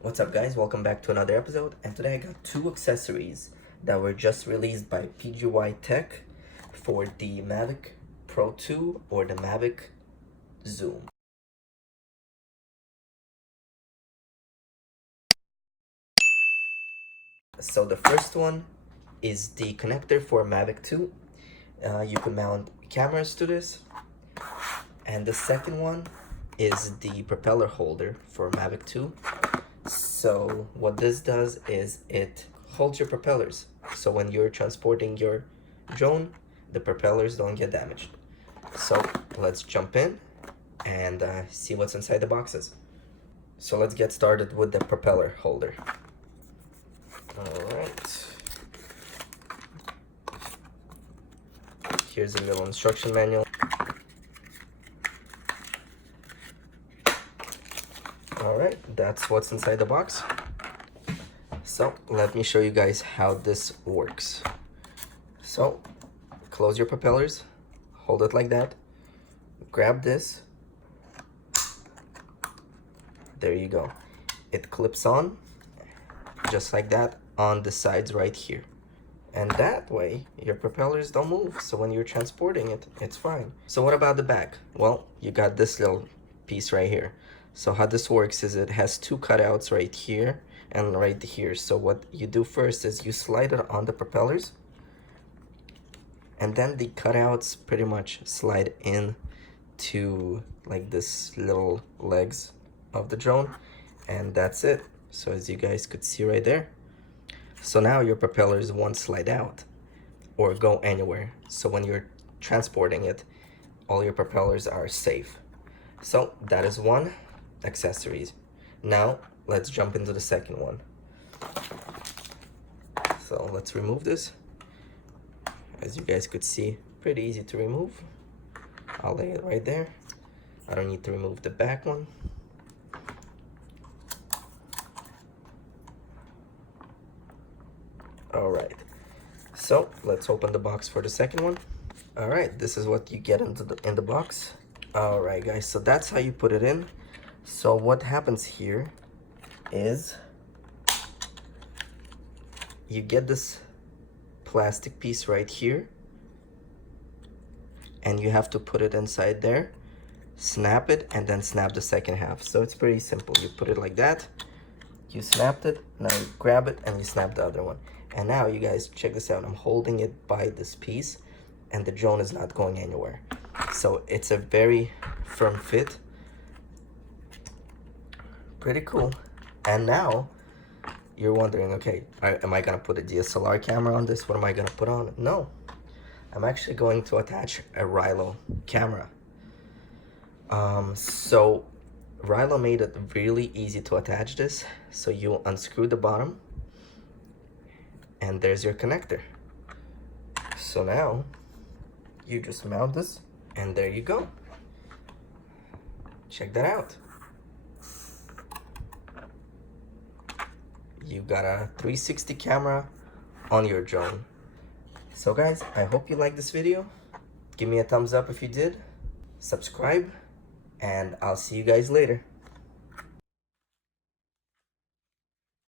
What's up guys, welcome back to another episode, and today I got two accessories that were just released by PGYTECH for the MAVIC Pro 2 or the MAVIC Zoom. So the first one is the connector for MAVIC 2. You can mount cameras to this. And the second one is the propeller holder for MAVIC 2. So what this does is it holds your propellers. So when you're transporting your drone, the propellers don't get damaged. So let's jump in and see what's inside the boxes. So let's get started with the propeller holder. Alright. Here's a little instruction manual. Alright, that's what's inside the box. So let me show you guys how this works. So close your propellers, hold it like that, grab this, there you go. It clips on just like that on the sides right here. And that way your propellers don't move, so when you're transporting it, it's fine. So what about the back? Well, you got this little piece right here. So how this works is it has two cutouts right here and right here. So what you do first is you slide it on the propellers, and then the cutouts pretty much slide in to like this little legs of the drone, and that's it. So as you guys could see right there, so now your propellers won't slide out or go anywhere. So when you're transporting it, all your propellers are safe. So that is one accessories. Now let's jump into the second one. So let's remove this. As you guys could see, pretty easy to remove. I'll lay it right there. I don't need to remove the back one. Alright, so let's open the box for the second one. Alright, this is what you get in the box. Alright guys, so that's how you put it in. So what happens here is you get this plastic piece right here, and you have to put it inside there, snap it, and then snap the second half. So it's pretty simple. You put it like that, you snapped it, now you grab it and you snap the other one. And now you guys check this out. I'm holding it by this piece and the drone is not going anywhere. So it's a very firm fit. Pretty cool. And now you're wondering, okay, am I gonna put a DSLR camera on this? What am I gonna put on? No, I'm actually going to attach a Rilo camera. So Rilo made it really easy to attach this. So you unscrew the bottom and there's your connector. So now you just mount this and there you go. Check that out. You got a 360 camera on your drone. So guys, I hope you liked this video. Give me a thumbs up if you did. Subscribe, and I'll see you guys later.